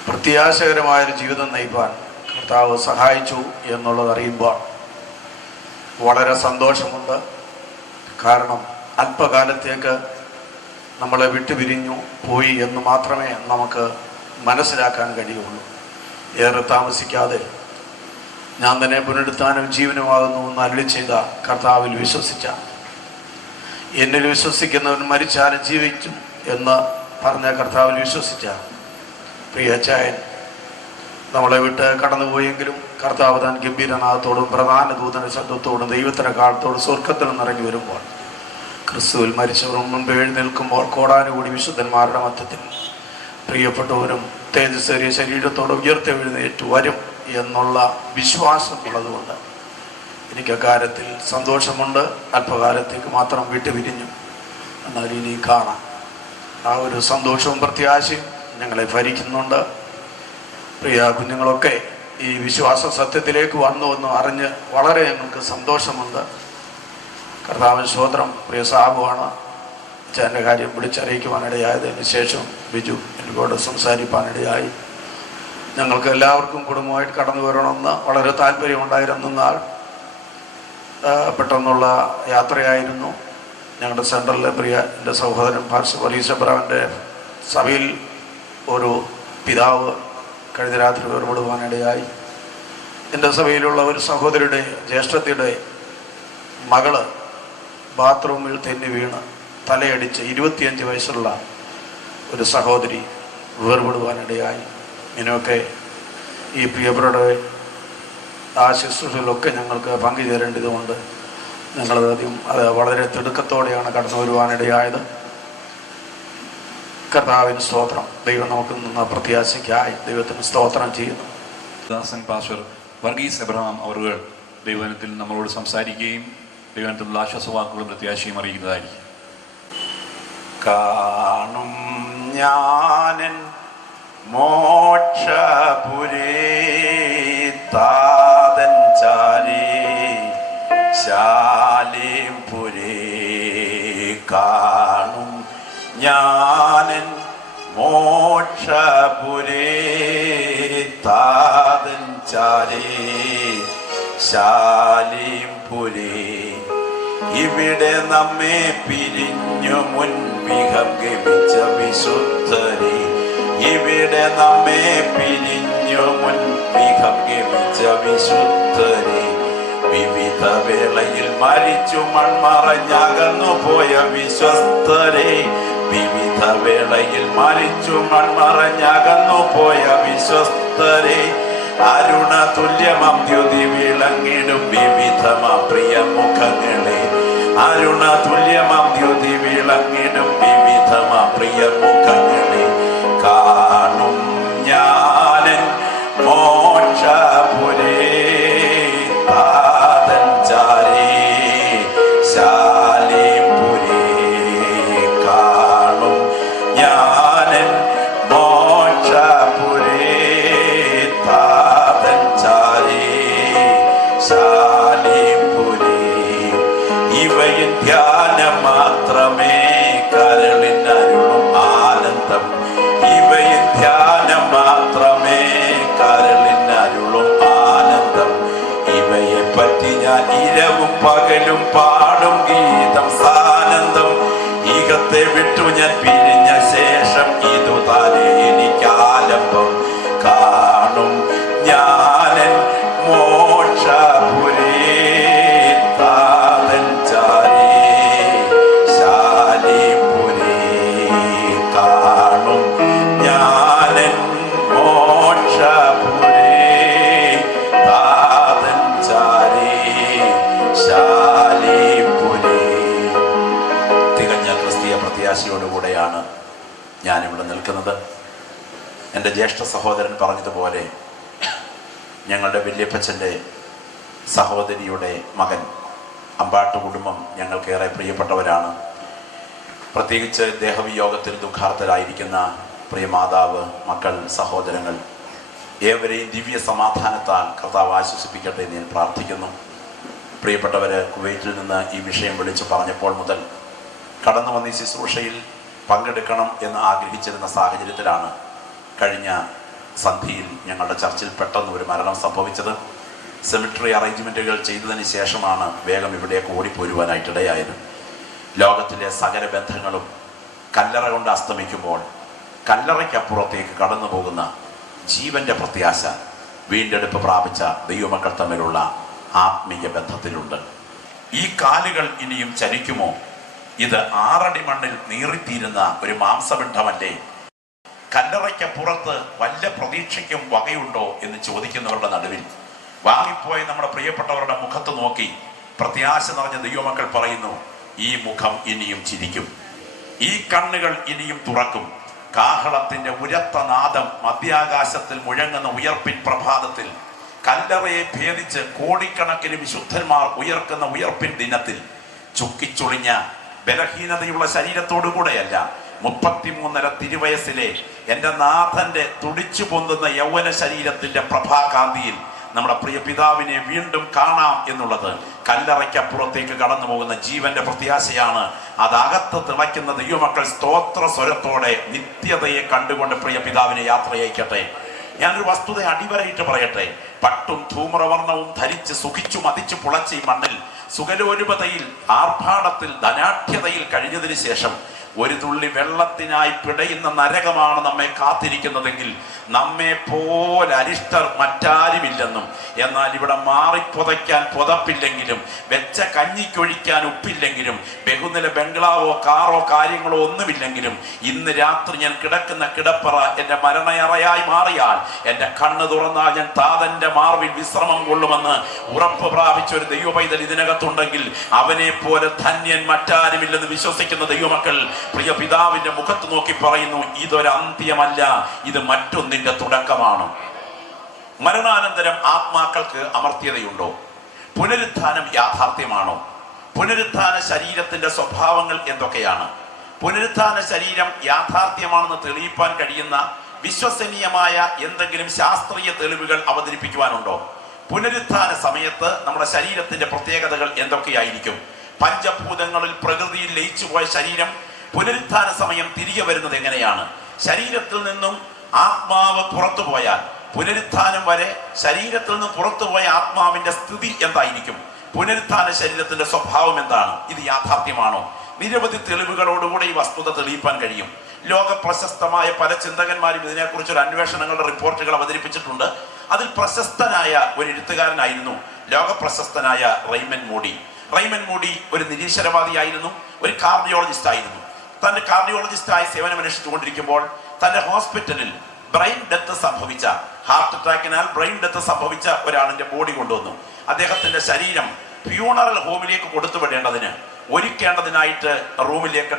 പ്രത്യാശകരമായൊരു ജീവിതം നയിപ്പാൻ കർത്താവ് സഹായിച്ചു എന്നുള്ളത് അറിയുമ്പോൾ വളരെ സന്തോഷമുണ്ട്. കാരണം അല്പകാലത്തേക്ക് നമ്മളെ വിട്ടുപിരിഞ്ഞു പോയി എന്ന് മാത്രമേ നമുക്ക് മനസ്സിലാക്കാൻ കഴിയുള്ളൂ. ഏറെ താമസിക്കാതെ ഞാൻ തന്നെ പുനരുത്ഥാനം ജീവനുമാകുന്നു എന്ന് അരുളി ചെയ്ത കർത്താവിൽ വിശ്വസിച്ച, എന്നിൽ വിശ്വസിക്കുന്നവൻ മരിച്ചാലും ജീവിക്കും എന്ന് പറഞ്ഞ കർത്താവിൽ വിശ്വസിച്ച പ്രിയ ചായൻ നമ്മളെ വിട്ട് കടന്നുപോയെങ്കിലും കർത്താവ് താൻ ഗംഭീരനാഥത്തോടും പ്രധാന ദൂതന ശബ്ദത്തോടും ദൈവത്തിൻ്റെ കാലത്തോടും സ്വർഗത്തിൽ നിന്നിറങ്ങി വരുമ്പോൾ, ക്രിസ്തുവിൽ മരിച്ചവർ മുൻപ് എഴുന്നേൽക്കുമ്പോൾ കോടാനുകൂടി വിശുദ്ധന്മാരുടെ മധ്യത്തിൽ പ്രിയപ്പെട്ടവരും തേജസ്സേറിയ ശരീരത്തോടെ ഉയർത്തെഴുന്നേറ്റ് വരും എന്നുള്ള വിശ്വാസം ഉള്ളതുകൊണ്ട് എനിക്ക് അക്കാര്യത്തിൽ സന്തോഷമുണ്ട്. അല്പകാലത്തേക്ക് മാത്രം വിട്ടുപിരിഞ്ഞു, എന്നാൽ ഇനി കാണാം. ആ ഒരു സന്തോഷവും പ്രത്യാശയും ഞങ്ങളെ ഭരിക്കുന്നുണ്ട്. പ്രിയ കുഞ്ഞുങ്ങളൊക്കെ ഈ വിശ്വാസ സത്യത്തിലേക്ക് വന്നു എന്ന് അറിഞ്ഞ് വളരെ ഞങ്ങൾക്ക് സന്തോഷമുണ്ട്. കർത്താവിന് സ്തോത്രം. പ്രിയ സാബുവാണ് അച്ഛൻ്റെ കാര്യം വിളിച്ചറിയിക്കുവാനിടയായതിന് ശേഷം ബിജു എന്നോട് സംസാരിക്കാനിടയായി. ഞങ്ങൾക്ക് എല്ലാവർക്കും കുടുംബമായിട്ട് കടന്നു വരണമെന്ന് വളരെ താല്പര്യമുണ്ടായിരുന്നാൽ പെട്ടെന്നുള്ള യാത്രയായിരുന്നു. ഞങ്ങളുടെ സെൻട്രലിലെ പ്രിയ എൻ്റെ സഹോദരൻ പോലീസബ്രാവിൻ്റെ സഭയിൽ ഒരു പിതാവ് കഴിഞ്ഞ രാത്രി വേർപെടുവാനിടയായി. എൻ്റെ സഭയിലുള്ള ഒരു സഹോദരിയുടെ ജ്യേഷ്ഠത്തിയുടെ മകള് ബാത്റൂമിൽ തെന്നി വീണ് തലയടിച്ച് 25 വയസ്സുള്ള ഒരു സഹോദരി വേർപെടുവാനിടയായി. ഇങ്ങനെയൊക്കെ ഈ പ്രിയപ്പെട്ടവരുടെ ആ ശുശ്രൂഷയിലൊക്കെ ഞങ്ങൾക്ക് പങ്കുചേരേണ്ടതുകൊണ്ട് ഞങ്ങളാദ്യം അത് വളരെ തിടുക്കത്തോടെയാണ് കടന്നു വരുവാനിടയായത്. കർത്താവിന് സ്തോത്രം. ദൈവം നമുക്ക് നിന്ന് പ്രത്യാശയ്ക്കായി ദൈവത്തിന് സ്തോത്രം ചെയ്യുന്നു. ദാസൻ പാസ്റ്റർ വർഗീസ് എബ്രഹാം അവറുകൾ ദൈവത്തിൽ നമ്മളോട് സംസാരിക്കുകയും ദൈവത്തിനുള്ള ആശ്വാസവാക്കുകളും പ്രത്യാശയും അറിയിക്കുന്നതായിരിക്കും. കാണും ഞാനൻ മോക്ഷപുരേ താതൻ ചാരേ ശാലേം പുരേ. കാണും ഞാനൻ മോക്ഷപുരേ താതൻ ചാരേ ശാലേം പുരേ. ഇവിടെ നമ്മെ പിരിഞ്ഞു മുൻപിഹം ഗമിച്ച വിശുദ്ധരെ, ഇവിടെ നമ്മെ പിരിഞ്ഞു മുൻപിഹം ഗമിച്ച വിശുദ്ധരെ, വിവിധ വേളയിൽ മരിച്ചു മൺമറഞ്ഞകന്നു പോയ വിശ്വസ്തരെ, വിവിധ വേളയിൽ മരിച്ചു മൺമറഞ്ഞകന്നു പോയ വിശ്വസ്തരെ, അരുണ തുല്യമം ദ്യുതി വിളങ്ങിടും വിവിധമാ പ്രിയ മുഖങ്ങളെ, അരുണ തുല്യമം ദ്യുതി വിളങ്ങിടും വിവിധമാ പ്രിയ മുഖങ്ങളെ. കാണും ഞാനൻ മോക്ഷപുരേ താതൻ ചാരേ ശാലേം പുരേ. കാണും ഞാനൻ മോക്ഷപുരേ താതൻ ചാരേ ശാലേം പുരേ. ഇവയിൽ ധ്യാനം മാത്രമേ കരളിനരുളും ആനന്ദം, ഇവയിൽ ധ്യാനം മാത്രമേ കരളിനരുളും ആനന്ദം. ഇവയെ പറ്റി ഞാൻ ഇരവും പകലും പാടും ഗീതം സാനന്ദം. ഈകത്തെ വിട്ടു ഞാൻ പിരിഞ്ഞ ശേഷം ഇതു താനേ എനിക്കാലംബം. കാണും ഞാനൻ മോക്ഷപുരേ താതൻ ചാരേ ശാലേം പുരേ. കാണും ഞാനൻ മോക്ഷപുരേ താതൻ ചാരേ ശാലേം പുരേ. തികഞ്ഞ ക്രിസ്തീയ പ്രത്യാശയോടുകൂടെയാണ് ഞാനിവിടെ നിൽക്കുന്നത്. എൻ്റെ ജ്യേഷ്ഠ സഹോദരൻ പറഞ്ഞതുപോലെ ഞങ്ങളുടെ വല്യപ്പച്ചൻ്റെ സഹോദരിയുടെ മകൻ അമ്പാട്ട് കുടുംബം ഞങ്ങൾക്കേറെ പ്രിയപ്പെട്ടവരാണ്. പ്രത്യേകിച്ച് ദേഹവിയോഗത്തിൽ ദുഃഖാർത്തരായിരിക്കുന്ന പ്രിയ മാതാവ്, മക്കൾ, സഹോദരങ്ങൾ ഏവരെയും ദിവ്യ സമാധാനത്താൽ കർത്താവ് ആശ്വസിപ്പിക്കട്ടെ എന്ന് ഞാൻ പ്രാർത്ഥിക്കുന്നു. പ്രിയപ്പെട്ടവർ, കുവൈറ്റിൽ നിന്ന് ഈ വിഷയം വിളിച്ചു പറഞ്ഞപ്പോൾ മുതൽ കടന്നു വന്ന ഈ ശുശ്രൂഷയിൽ പങ്കെടുക്കണം എന്ന് ആഗ്രഹിച്ചിരുന്ന സാഹചര്യത്തിലാണ് കഴിഞ്ഞ സന്ധിയിൽ ഞങ്ങളുടെ ചർച്ചിൽ പെട്ടെന്ന് ഒരു മരണം സംഭവിച്ചത്. സെമിട്രി അറേഞ്ച്മെൻറ്റുകൾ ചെയ്തതിന് ശേഷമാണ് വേഗം ഇവിടേക്ക് ഓടിപ്പോരുവാനായിട്ടിടയായത്. ലോകത്തിലെ സകല ബന്ധങ്ങളും കല്ലറ കൊണ്ട് അസ്തമിക്കുമ്പോൾ കല്ലറയ്ക്കപ്പുറത്തേക്ക് കടന്നു പോകുന്ന ജീവന്റെ പ്രത്യാശ വീണ്ടെടുപ്പ് പ്രാപിച്ച ദൈവമക്കൾ തമ്മിലുള്ള ആത്മീയ ബന്ധത്തിലുണ്ട്. ഈ കാലുകൾ ഇനിയും ചലിക്കുമോ? ഇത് 6 അടി മണ്ണിൽ നീറിത്തീരുന്ന ഒരു മാംസപിണ്ഡമല്ലേ? കല്ലറയ്ക്കപ്പുറത്ത് വല്ല പ്രതീക്ഷയ്ക്കും വകയുണ്ടോ എന്ന് ചോദിക്കുന്നവരുടെ നടുവിൽ വാങ്ങിപ്പോയ നമ്മുടെ പ്രിയപ്പെട്ടവരുടെ മുഖത്ത് നോക്കി പ്രത്യാശ നിറഞ്ഞ ദൈവമക്കൾ പറയുന്നു, ഈ മുഖം ഇനിയും ചിരിക്കും, ഈ കണ്ണുകൾ ഇനിയും തുറക്കും. കാഹളത്തിന്റെ ഉരത്ത നാദം മധ്യാകാശത്തിൽ മുഴങ്ങുന്ന ഉയർപ്പിൻ പ്രഭാതത്തിൽ, കല്ലറയെ ഭേദിച്ച് കോടിക്കണക്കിന് വിശുദ്ധന്മാർ ഉയർക്കുന്ന ഉയർപ്പിൻ ദിനത്തിൽ, ചുക്കിച്ചുളിഞ്ഞ ബലഹീനതയുള്ള ശരീരത്തോടുകൂടെയല്ല, 33.5 തിരുവയസ്സിലെ എൻ്റെ നാഥന്റെ തുടിച്ചു പൊന്തുന്ന യൗവന ശരീരത്തിന്റെ പ്രഭാകാന്തിയിൽ നമ്മുടെ പ്രിയ പിതാവിനെ വീണ്ടും കാണാം എന്നുള്ളത് കല്ലറയ്ക്കപ്പുറത്തേക്ക് കടന്നു പോകുന്ന ജീവന്റെ പ്രത്യാശയാണ്. അതകത്ത് തിളയ്ക്കുന്ന ദൈവമക്കൾ സ്തോത്ര സ്വരത്തോടെ നിത്യതയെ കണ്ടുകൊണ്ട് പ്രിയ പിതാവിനെ യാത്രയയക്കട്ടെ. ഞാനൊരു വസ്തുത അടിവരയിട്ട് പറയട്ടെ. പട്ടും ധൂമ്രവർണ്ണവും ധരിച്ച് സുഖിച്ചു മതിച്ചു പുളച്ച ഈ മണ്ണിൽ സുഖലോലുപതയിൽ, ആർഭാടത്തിൽ, ധനാഢ്യതയിൽ കഴിഞ്ഞതിന് ശേഷം ഒരു തുള്ളി വെള്ളത്തിനായി പിടയുന്ന നരകമാണ് നമ്മെ കാത്തിരിക്കുന്നതെങ്കിൽ നമ്മെ പോലെ അരിഷ്ടർ മറ്റാരുമില്ലെന്നും, എന്നാൽ ഇവിടെ മാറിപ്പുതയ്ക്കാൻ പുതപ്പില്ലെങ്കിലും വെച്ച കഞ്ഞിക്കൊഴിക്കാൻ ഉപ്പില്ലെങ്കിലും ബഹുനില ബംഗ്ലാവോ കാറോ കാര്യങ്ങളോ ഒന്നുമില്ലെങ്കിലും ഇന്ന് രാത്രി ഞാൻ കിടക്കുന്ന കിടപ്പറ എൻ്റെ മരണയറയായി മാറിയാൽ എൻ്റെ കണ്ണ് തുറന്നാൽ ഞാൻ താതന്റെ മാർവിൽ വിശ്രമം കൊള്ളുമെന്ന് ഉറപ്പ് പ്രാപിച്ച ഒരു ദൈവ പൈതൽ ഇതിനകത്തുണ്ടെങ്കിൽ അവനെ പോലെ ധന്യൻ മറ്റാരുമില്ലെന്ന് വിശ്വസിക്കുന്ന ദൈവമക്കൾ പ്രിയ പിതാവിന്റെ മുഖത്ത് നോക്കി പറയുന്നു, ഇതൊരന്ത്യമല്ല, ഇത് മറ്റൊന്നിന്റെ തുടക്കമാണ്. മരണാനന്തരം ആത്മാക്കൾക്ക് അമർത്യതയുണ്ടോ? പുനരുത്ഥാനം യാഥാർത്ഥ്യമാണോ? പുനരുത്ഥാന ശരീരത്തിന്റെ സ്വഭാവങ്ങൾ എന്തൊക്കെയാണ്? പുനരുത്ഥാന ശരീരം യാഥാർത്ഥ്യമാണെന്ന് തെളിയിപ്പാൻ കഴിയുന്ന വിശ്വസനീയമായ എന്തെങ്കിലും ശാസ്ത്രീയ തെളിവുകൾ അവതരിപ്പിക്കുവാനുണ്ടോ? പുനരുത്ഥാന സമയത്ത് നമ്മുടെ ശരീരത്തിന്റെ പ്രത്യേകതകൾ എന്തൊക്കെയായിരിക്കും? പഞ്ചഭൂതങ്ങളിൽ പ്രകൃതിയിൽ ലയിച്ചു പോയ ശരീരം പുനരുത്ഥാന സമയം തിരികെ വരുന്നത് എങ്ങനെയാണ്? ശരീരത്തിൽ നിന്നും ആത്മാവ് പുറത്തു പോയാൽ പുനരുത്ഥാനം വരെ ശരീരത്തിൽ നിന്ന് പുറത്തുപോയ ആത്മാവിന്റെ സ്ഥിതി എന്തായിരിക്കും? പുനരുത്ഥാന ശരീരത്തിന്റെ സ്വഭാവം എന്താണ്? ഇത് യാഥാർത്ഥ്യമാണോ? നിരവധി തെളിവുകളോടുകൂടെ ഈ വസ്തുത തെളിയിപ്പാൻ കഴിയും. ലോക പ്രശസ്തമായ പല ചിന്തകന്മാരും ഇതിനെക്കുറിച്ചൊരു അന്വേഷണങ്ങളുടെ റിപ്പോർട്ടുകൾ അവതരിപ്പിച്ചിട്ടുണ്ട്. അതിൽ പ്രശസ്തനായ ഒരു എഴുത്തുകാരനായിരുന്നു ലോകപ്രശസ്തനായ റെയ്മണ്ട് മൂഡി. റെയ്മണ്ട് മൂഡി ഒരു നിരീശ്വരവാദിയായിരുന്നു, ഒരു കാർഡിയോളജിസ്റ്റ് ആയിരുന്നു. തന്റെ കാർഡിയോളജിസ്റ്റായി സേവനമനുഷ്ഠിച്ചുകൊണ്ടിരിക്കുമ്പോൾ തന്റെ ഹോസ്പിറ്റലിൽ ബ്രെയിൻ ഡെത്ത് സംഭവിച്ച, ഹാർട്ട് അറ്റാക്കിനാൽ ബ്രെയിൻ ഡെത്ത് സംഭവിച്ച ഒരാളിന്റെ ബോഡി കൊണ്ടുവന്നു. അദ്ദേഹത്തിന്റെ ശരീരം ഫ്യൂണറൽ ഹോമിലേക്ക് കൊടുത്തുവിടേണ്ടതിന് ഒരുക്കേണ്ടതിനായിട്ട്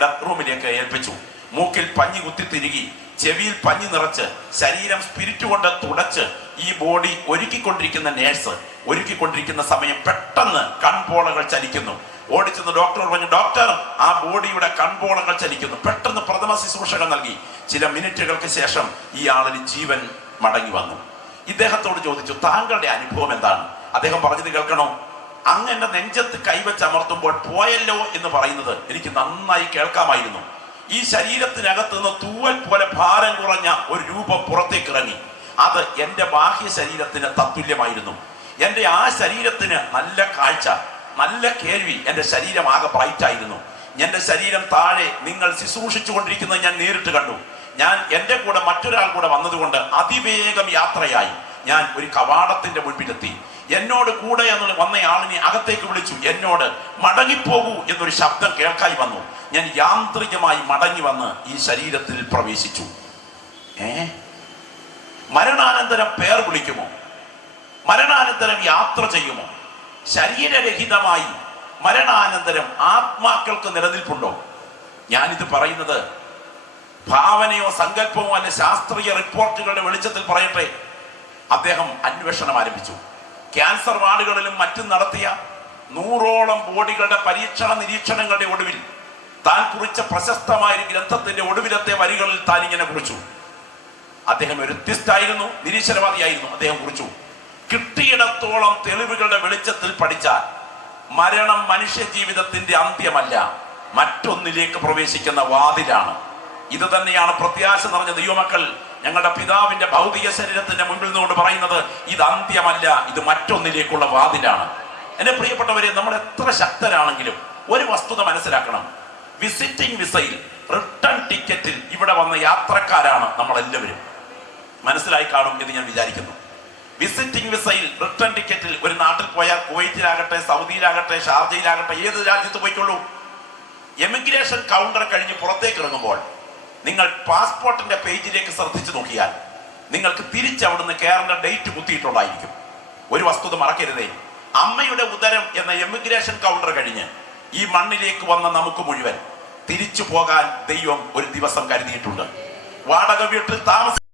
ഡെത്ത് റൂമിലേക്ക് ഏൽപ്പിച്ചു. മൂക്കിൽ പഞ്ഞി കുത്തിത്തിരുകി, ചെവിയിൽ പഞ്ഞി നിറച്ച്, ശരീരം സ്പിരിറ്റ് കൊണ്ട് തുടച്ച് ഈ ബോഡി ഒരുക്കിക്കൊണ്ടിരിക്കുന്ന നേഴ്സ് ഒരുക്കിക്കൊണ്ടിരിക്കുന്ന സമയം പെട്ടെന്ന് കൺപോളകൾ ചലിക്കുന്നു. ഓടിച്ചെന്ന് ഡോക്ടർ പറഞ്ഞു, ഡോക്ടർ, ആ ബോഡിയുടെ കൺപോളകൾ ചലിക്കുന്നു. പെട്ടെന്ന് പ്രഥമ ശുശ്രൂഷകൾ നൽകി. ചില മിനിറ്റുകൾക്ക് ശേഷം ഈ ആളിന് ജീവൻ മടങ്ങി വന്നു. ഇദ്ദേഹത്തോട് ചോദിച്ചു, താങ്കളുടെ അനുഭവം എന്താണ്? അദ്ദേഹം പറഞ്ഞത് കേൾക്കണോ? അങ്ങ് എന്റെ നെഞ്ചത്ത് കൈവച്ചമർത്തുമ്പോൾ പോയല്ലോ എന്ന് പറയുന്നത് എനിക്ക് നന്നായി കേൾക്കാമായിരുന്നു. ഈ ശരീരത്തിനകത്ത് നിന്ന് തൂവൽ പോലെ ഭാരം കുറഞ്ഞ ഒരു രൂപം പുറത്തേക്ക് ഇറങ്ങി. അത് എൻ്റെ ബാഹ്യ ശരീരത്തിന് തത്തുല്യമായിരുന്നു. എൻ്റെ ആ ശരീരത്തിന് നല്ല കാഴ്ച, നല്ല കേൾവി, എൻ്റെ ശരീരം ആകെ ബ്രൈറ്റ് ആയിരുന്നു. എൻ്റെ ശരീരം താഴെ നിങ്ങൾ ശുശ്രൂഷിച്ചു കൊണ്ടിരിക്കുന്നത് ഞാൻ നേരിട്ട് കണ്ടു. ഞാൻ എൻ്റെ കൂടെ മറ്റൊരാൾ കൂടെ വന്നതുകൊണ്ട് അതിവേഗം യാത്രയായി ഞാൻ ഒരു കവാടത്തിന്റെ മുൻപിലെത്തി. എന്നോട് കൂടെ വന്നയാളിനെ അകത്തേക്ക് വിളിച്ചു. എന്നോട് മടങ്ങിപ്പോകൂ എന്നൊരു ശബ്ദം കേൾക്കായി വന്നു. ഞാൻ യാന്ത്രികമായി മടങ്ങി വന്ന് ഈ ശരീരത്തിൽ പ്രവേശിച്ചു. മരണാനന്തരം പേർ വിളിക്കുമോ? മരണാനന്തരം യാത്ര ചെയ്യുമോ? ശരീരരഹിതമായി മരണാനന്തരം ആത്മാക്കൾക്ക് നിലനിൽപ്പുണ്ടോ? ഞാനിത് പറയുന്നത് ഭാവനയോ സങ്കല്പമോ അല്ലെ ശാസ്ത്രീയ റിപ്പോർട്ടുകളുടെ വെളിച്ചത്തിൽ പറയട്ടെ. അദ്ദേഹം അന്വേഷണം ആരംഭിച്ചു. ക്യാൻസർ വാർഡുകളിലും മറ്റും നടത്തിയ 100ഓളം ബോഡികളുടെ പരീക്ഷണ നിരീക്ഷണങ്ങളുടെ ഒടുവിൽ താൻ കുറിച്ച പ്രശസ്തമായ ഗ്രന്ഥത്തിന്റെ ഒടുവിലത്തെ വരികളിൽ താൻ ഇങ്ങനെ കുറിച്ചു. അദ്ദേഹം ഒരു വ്യത്യസ്തമായിരുന്നു, നിരീശ്വരവാദിയായിരുന്നു. അദ്ദേഹം കുറിച്ചു, കിട്ടിയിടത്തോളം തെളിവുകളുടെ വെളിച്ചത്തിൽ പഠിച്ചാൽ മരണം മനുഷ്യ ജീവിതത്തിന്റെ അന്ത്യമല്ല, മറ്റൊന്നിലേക്ക് പ്രവേശിക്കുന്ന വാതിലാണ്. ഇത് തന്നെയാണ് പ്രത്യാശ നിറഞ്ഞ ദൈവമക്കൾ ഞങ്ങളുടെ പിതാവിന്റെ ഭൗതിക ശരീരത്തിന്റെ മുൻപിൽ നിന്നുകൊണ്ട് പറയുന്നത്. ഇത് അന്ത്യമല്ല, ഇത് മറ്റൊന്നിലേക്കുള്ള വാതിലാണ്. എന്റെ പ്രിയപ്പെട്ടവരെ, നമ്മൾ എത്ര ശക്തരാണെങ്കിലും ഒരു വസ്തുത മനസ്സിലാക്കണം. വിസിറ്റിംഗ് വിസയിൽ, റിട്ടേൺ ടിക്കറ്റിൽ ഇവിടെ വന്ന യാത്രക്കാരാണ് നമ്മളെല്ലാവരും. മനസ്സിലായി കാണും എന്ന് ഞാൻ വിചാരിക്കുന്നു. വിസിറ്റിംഗ് വിസയിൽ റിട്ടേൺ ടിക്കറ്റിൽ ഒരു നാട്ടിൽ പോയാൽ കുവൈറ്റിലാകട്ടെ, സൗദിയിലാകട്ടെ, ഷാർജയിലാകട്ടെ, ഏത് രാജ്യത്ത് പോയിക്കൊള്ളൂ, എമിഗ്രേഷൻ കൗണ്ടർ കഴിഞ്ഞ് പുറത്തേക്ക് ഇറങ്ങുമ്പോൾ നിങ്ങൾ പാസ്പോർട്ടിന്റെ പേജിലേക്ക് ശ്രദ്ധിച്ചു നോക്കിയാൽ നിങ്ങൾക്ക് തിരിച്ചവിടുന്ന് കയറേണ്ട ഡേറ്റ് കുത്തിയിട്ടുണ്ടായിരിക്കും. ഒരു വസ്തുത മറക്കരുതേ, അമ്മയുടെ ഉദരം എന്ന എമിഗ്രേഷൻ കൗണ്ടർ കഴിഞ്ഞ് ഈ മണ്ണിലേക്ക് വന്ന നമുക്ക് മുഴുവൻ തിരിച്ചു പോകാൻ ദൈവം ഒരു ദിവസം കരുതിയിട്ടുണ്ട്. വാടക വീട്ടിൽ താമസ